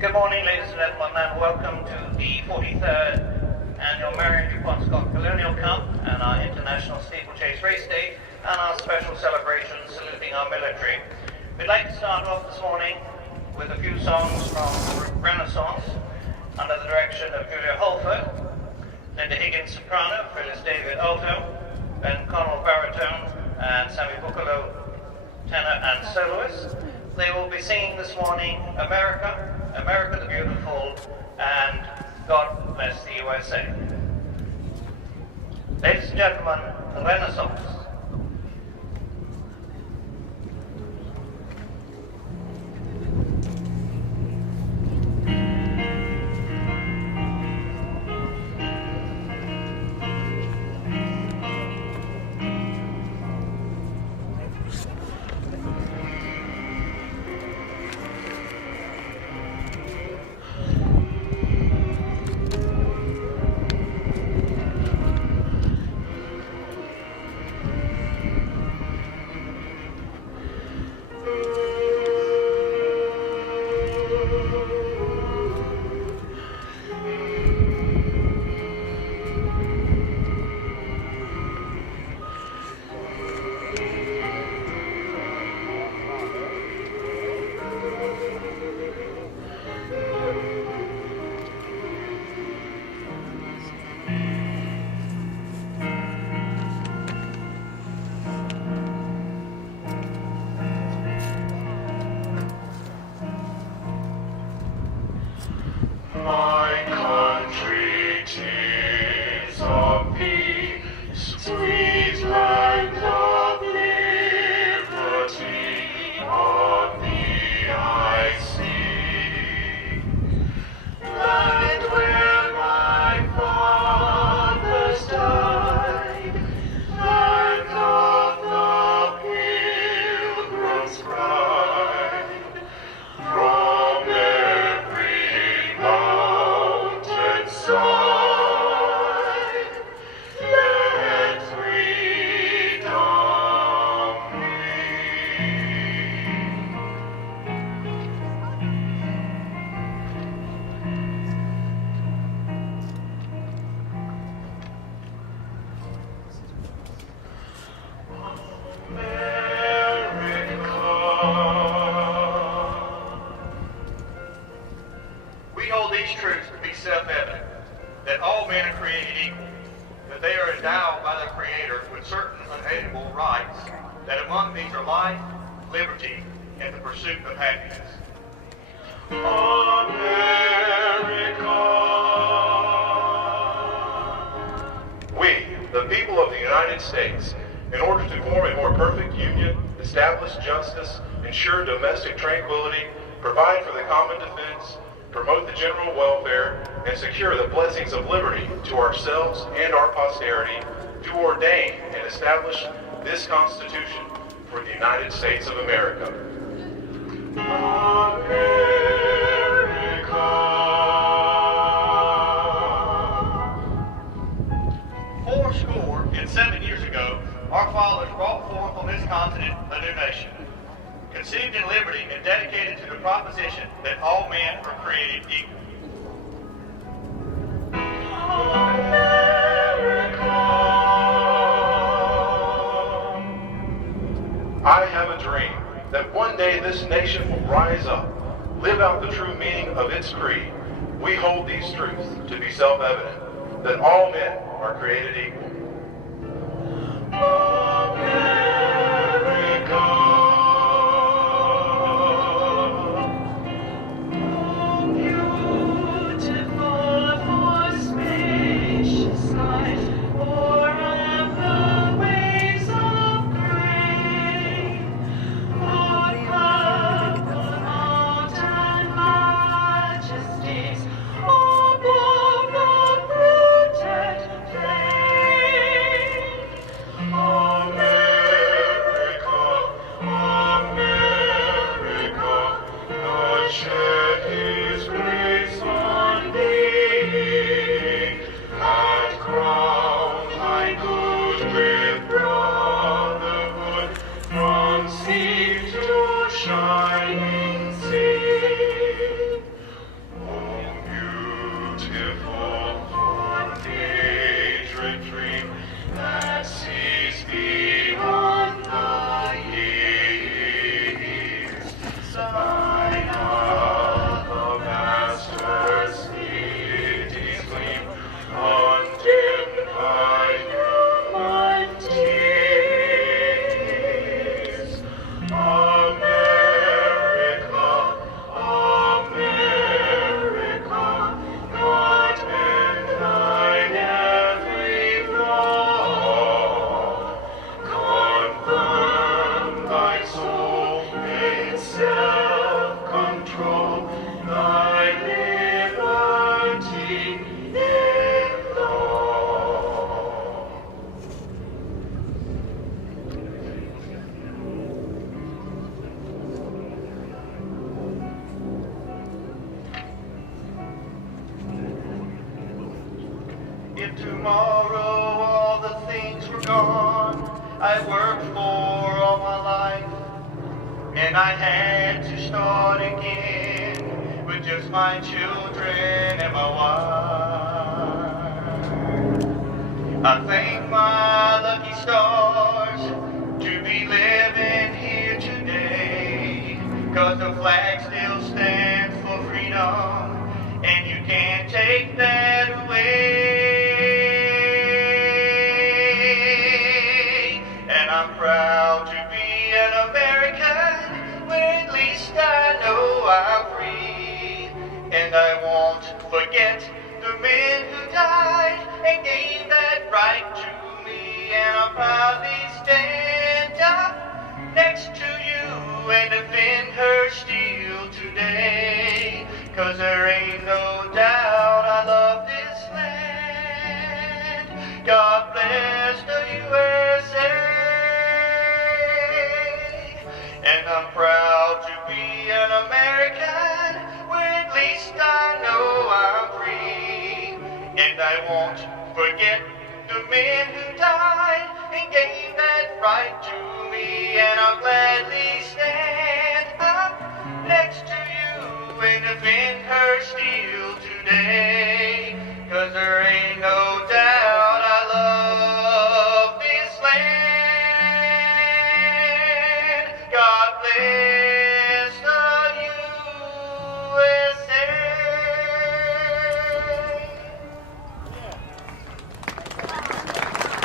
Good morning, ladies and gentlemen, and welcome to the 43rd Annual Marion duPont Colonial Cup and our International Steeplechase Race Day and our special celebration saluting our military. We'd like to start off this morning with a few songs from the group Renaissance under the direction of Julia Holford, Linda Higgins soprano, Phyllis David alto, Ben Connell baritone, and Sammy Buccalo tenor and soloist. They will be singing this morning America, America the Beautiful, and God Bless the USA. Ladies and gentlemen, the Renaissance. My country, 'tis of peace, sweet land of liberty, of thee I see. Land where my fathers died, land of the Pilgrim's pride, from every mountain side, let freedom We hold these truths to be self-evident, that all men are created equal, that they are endowed by their Creator with certain unalienable rights, that among these are life, liberty, and the pursuit of happiness. We, the people of the United States, in order to form a more perfect union, establish justice, ensure domestic tranquility, provide for the common defense, promote the general welfare, and secure the blessings of liberty to ourselves and our posterity, do ordain and establish this Constitution for the United States of America. Fourscore and 7 years ago, our fathers brought forth on this continent a new nation, conceived in liberty and dedicated to the proposition that all men are created equal. I have a dream that one day this nation will rise up, live out the true meaning of its creed. We hold these truths to be self-evident, that all men are created equal. Sign of the master's city's gleam, undimmed by human tears. America, America, God and thine every flaw. Confirm thy soul in self-control, thy liberty in law. If tomorrow all the things were gone I worked for all my life, and I had to start again with just my children and my wife, I thank my lucky stars to be living here today, 'cause the flag still stands for freedom, and you can't take that away. And I'm proud to be an American, when at least I know I'm free. And I won't forget the men who died and gave that right to me. And I'll proudly stand up next to you and defend her still today. 'Cause there ain't no doubt I love this land. God bless the USA. And I'm proud to be an American, where at least I know I'm free. And I won't forget the men who died and gave that right to me. And I'll gladly stand up next to you and defend her still today. 'Cause there ain't no doubt I love this land. God bless the USA.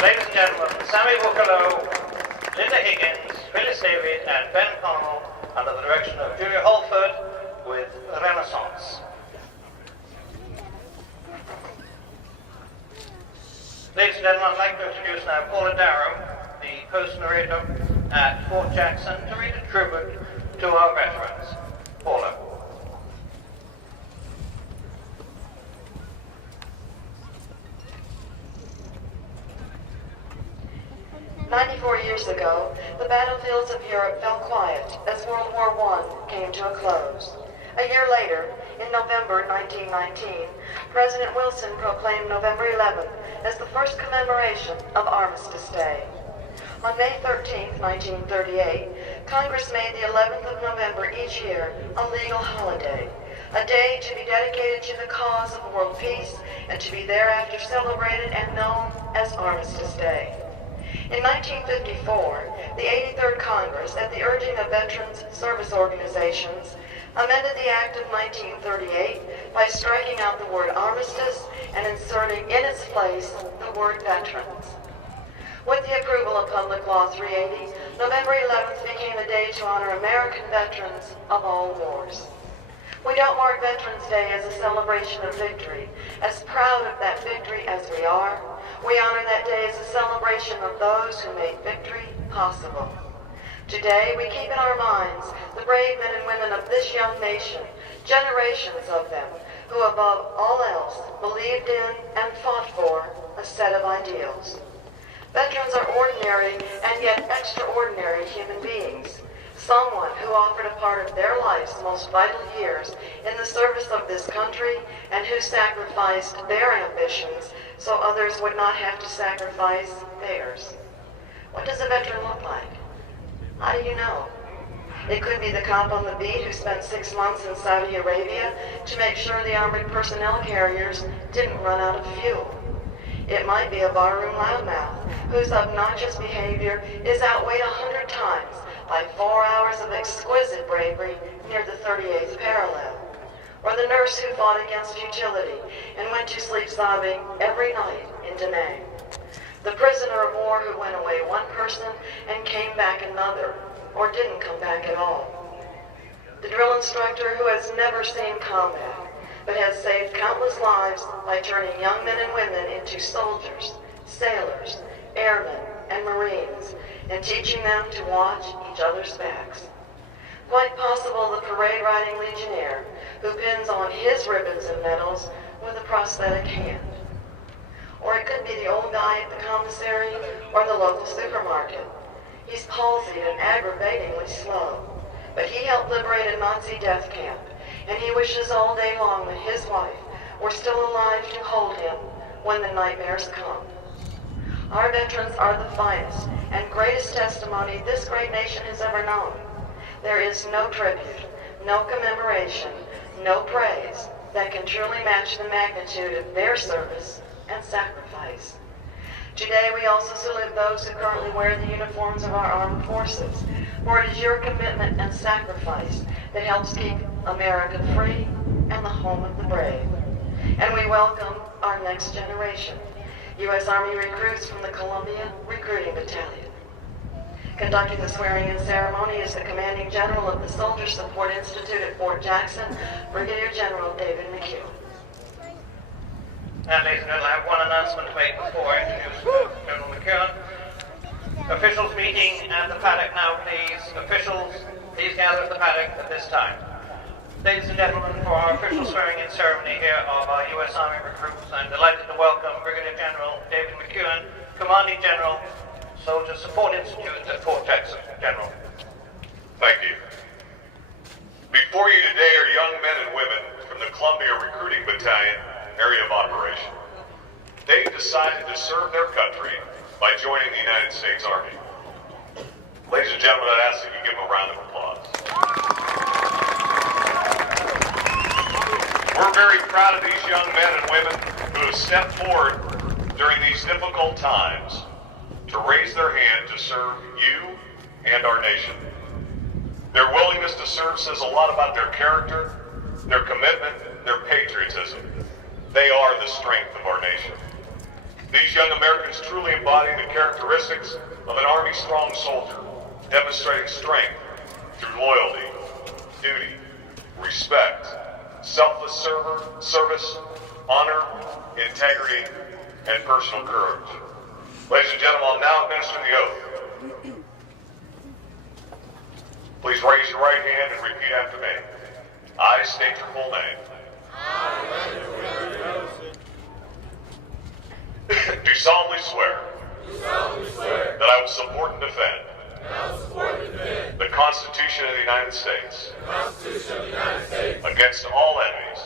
Ladies and gentlemen, Sammy Buccalow, Linda Higgins, Phyllis David, and Ben Connell, under the direction of Julia Holford, with Renaissance. Ladies and gentlemen, I'd like to introduce now Paula Darrow, the post narrator at Fort Jackson, to read a tribute to our veterans. Paula. 94 years ago, the battlefields of Europe fell quiet as World War I came to a close. A year later, in November 1919, President Wilson proclaimed November 11th as the first commemoration of Armistice Day. On May 13, 1938, Congress made the 11th of November each year a legal holiday, a day to be dedicated to the cause of world peace and to be thereafter celebrated and known as Armistice Day. In 1954, the 83rd Congress, at the urging of veterans service organizations, amended the Act of 1938 by striking out the word armistice and inserting in its place the word veterans. With the approval of Public Law 380, November 11th became a day to honor American veterans of all wars. We don't mark Veterans Day as a celebration of victory. As proud of that victory as we are, we honor that day as a celebration of those who made victory possible. Today, we keep in our minds the brave men and women of this young nation, generations of them, who above all else believed in and fought for a set of ideals. Veterans are ordinary and yet extraordinary human beings. Someone who offered a part of their life's most vital years in the service of this country and who sacrificed their ambitions so others would not have to sacrifice theirs. What does a veteran look like? How do you know? It could be the cop on the beat who spent 6 months in Saudi Arabia to make sure the armored personnel carriers didn't run out of fuel. It might be a barroom loudmouth whose obnoxious behavior is outweighed 100 times by 4 hours of exquisite bravery 38th parallel, or the nurse who fought against futility and went to sleep sobbing every night in Da Nang, the prisoner of war who went away one person and came back another, or didn't come back at all, the drill instructor who has never seen combat, but has saved countless lives by turning young men and women into soldiers, sailors, airmen, and Marines, and teaching them to watch each other's backs. Quite possible the parade-riding legionnaire who pins on his ribbons and medals with a prosthetic hand. Or it could be the old guy at the commissary or the local supermarket. He's palsied and aggravatingly slow, but he helped liberate a Nazi death camp, and he wishes all day long that his wife were still alive to hold him when the nightmares come. Our veterans are the finest and greatest testimony this great nation has ever known. There is no tribute, no commemoration, no praise that can truly match the magnitude of their service and sacrifice. Today we also salute those who currently wear the uniforms of our armed forces, for it is your commitment and sacrifice that helps keep America free and the home of the brave. And we welcome our next generation, U.S. Army recruits from the Colonial Recruiting Battalion. Conducting the swearing-in ceremony is the Commanding General of the Soldier Support Institute at Fort Jackson, Brigadier General David McHugh. And ladies and gentlemen, I have one announcement to make before I introduce General McKeown. Officials meeting at the paddock now, please. Officials, please gather at the paddock at this time. Ladies and gentlemen, for our official swearing-in ceremony here of our U.S. Army recruits, I'm delighted to welcome Brigadier General David McHugh, Commanding General, Soldier Support Institute at Fort Jackson. General. Thank you. Before you today are young men and women from the Columbia Recruiting Battalion area of operation. They decided to serve their country by joining the United States Army. Ladies and gentlemen, I'd ask that you give them a round of applause. We're very proud of these young men and women who have stepped forward during these difficult times to raise their hand to serve you and our nation. Their willingness to serve says a lot about their character, their commitment, their patriotism. They are the strength of our nation. These young Americans truly embody the characteristics of an Army-strong soldier, demonstrating strength through loyalty, duty, respect, selfless service, honor, integrity, and personal courage. Ladies and gentlemen, I'll now administer the oath. Please raise your right hand and repeat after me. I state your full name. Do solemnly swear that I will support and defend the Constitution of the United States against all enemies,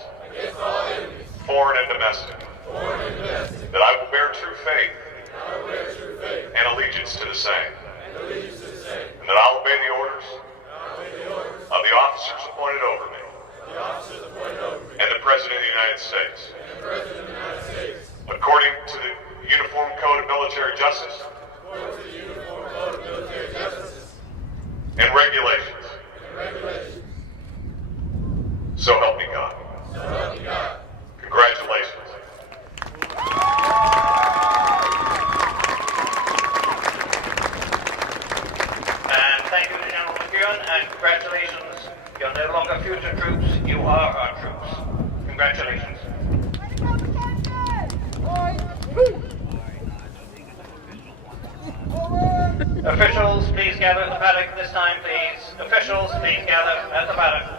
foreign and domestic, that I will bear true faith and allegiance to the same, and that I will obey the orders of the officers appointed over me and the President of the United States, according to the Uniform Code of Military Justice and regulations. So help me God. Congratulations. And thank you to General McKeown, and congratulations. You're no longer future troops, you are our troops. Congratulations. Officials, please gather at the paddock this time, please. Officials, please gather at the paddock.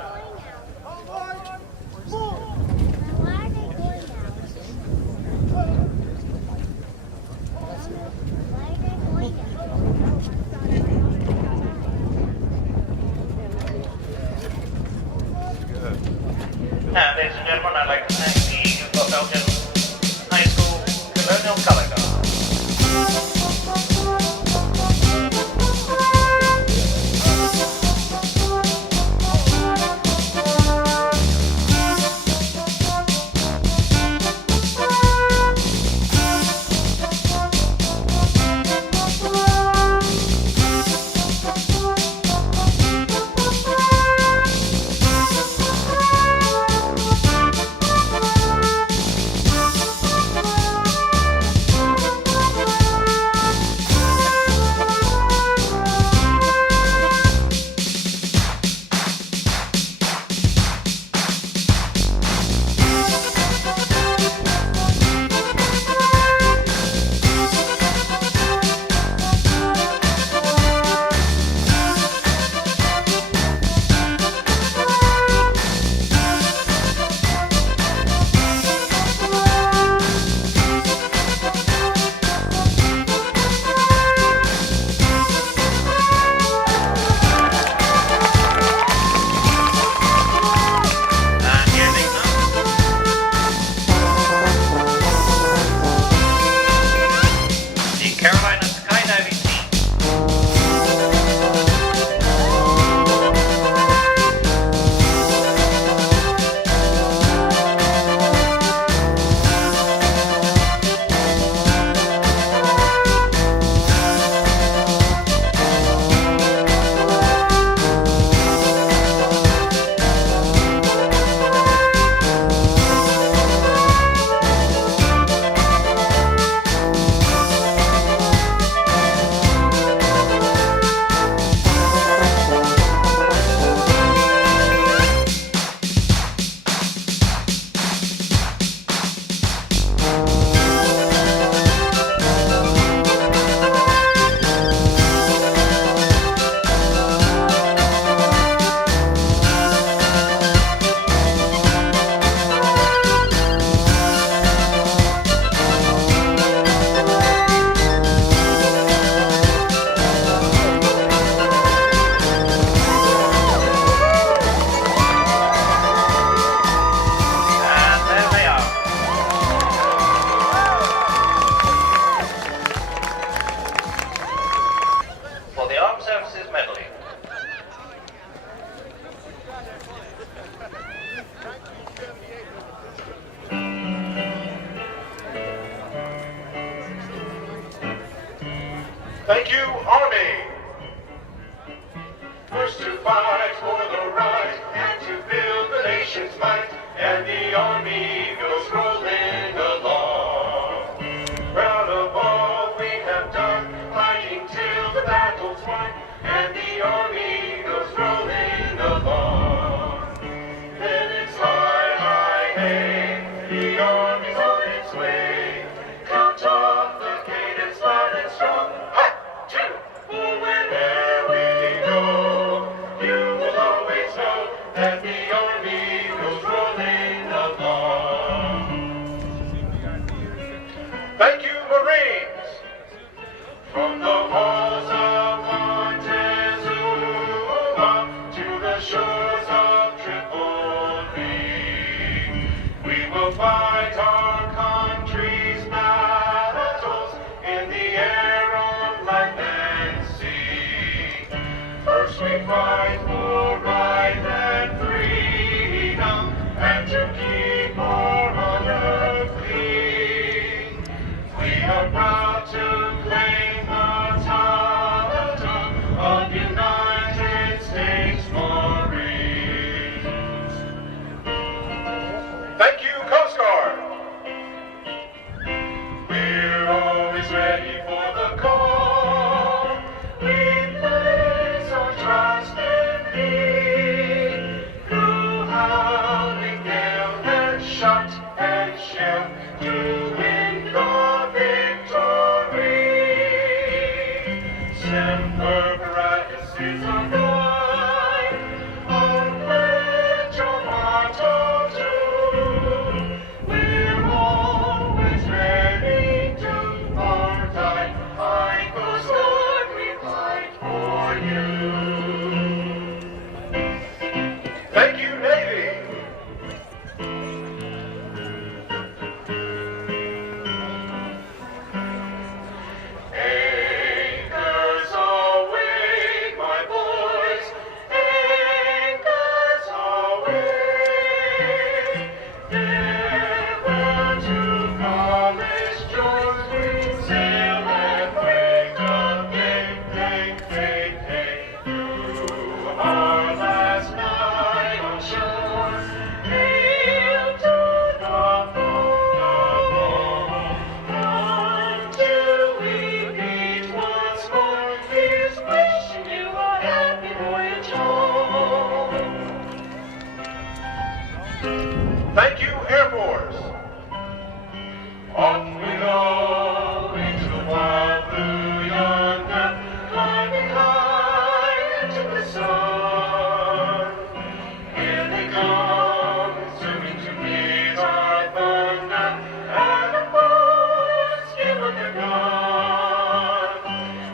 And ladies and gentlemen, I'd like to thank the Belgian High School Colonial Color Guard. Thank you, Army. First to fight for the right and to build the nation's might, and the Army goes rolling along. Proud of all we have done, fighting till the battle's won, and the Army goes rolling along. Then it's hi, hi, hey, the Army's on its way. Count off the cadence loud and strong. Ha, two, for wherever we go, you will always know that the Army goes rolling along. Thank you, Marines. From the halls of Montezuma to the shores of Tripoli, we will fight our country's battles in the air, on land and sea. First we fight for right and freedom, and to keep our honor clean. We are proud to claim the title of United States Marines. Thank you, Coast Guard. We're always ready for the call. We place our trust in thee. Through howling gale and shot and shell, to win the victory. Semper Paratus is our guide, our pledge, our motto too. We're always ready to or die. Fight, Coast Guard, we fight for you. Thank you, Navy. Anchors aweigh, my boys, anchors aweigh. Farewell to college shores, we sail and break again, through our last night on shore. Hail to the foe, until we meet once more. Here's wishing you a happy voyage home. Thank you, Air Force. Off we go into the wild blue yonder, climbing high into the sun. Here they come, zooming to meet our thunder, and the boys give them their gun.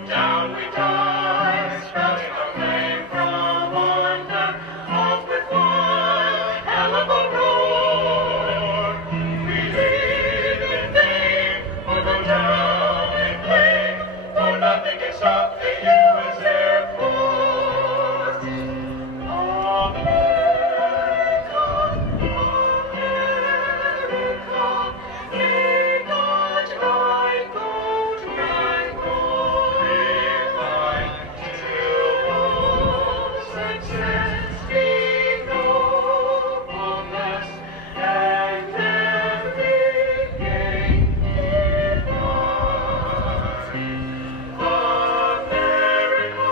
Down we dive, spouting our flame from under, off with one hell of a roar. We live in vain, or go down in flame, for nothing can stop the U.S. Air Force. America, America, may not night go to night go. We fight till all success be nobleness, and every gain in life. America,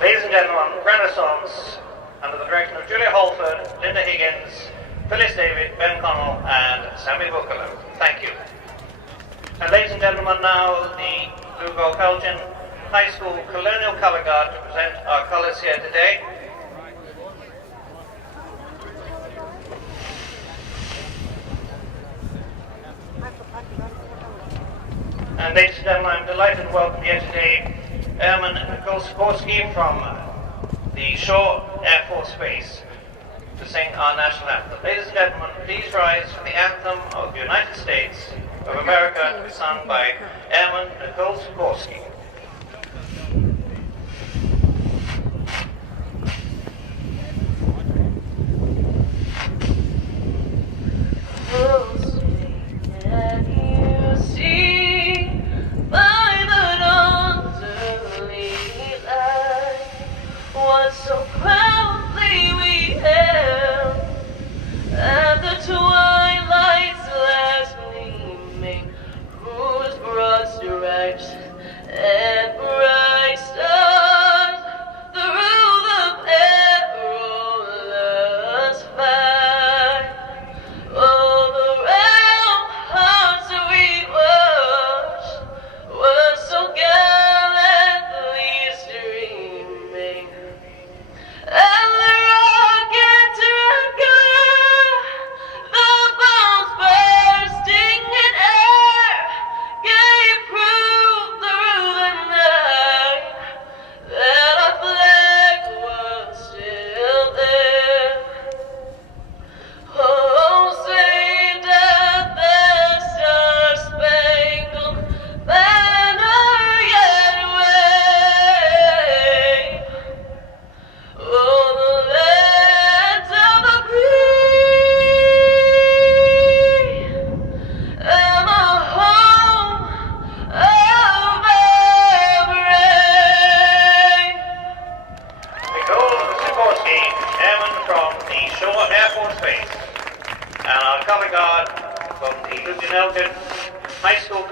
Ladies and gentlemen, Renaissance, under the direction of Julia Holford, Linda Higgins, Phyllis David, Ben Connell, and Sammy Buccalow. Thank you. And ladies and gentlemen, now the Lugo Belgian High School Colonial Color Guard to present our colors here today. And ladies and gentlemen, I'm delighted to welcome here today Airman Nicole Sikorsky from the Shore Air Force Base to sing our national anthem. Ladies and gentlemen, please rise for the anthem of the United States of America to be sung by Airman Nicole Sikorsky. from the Luton High School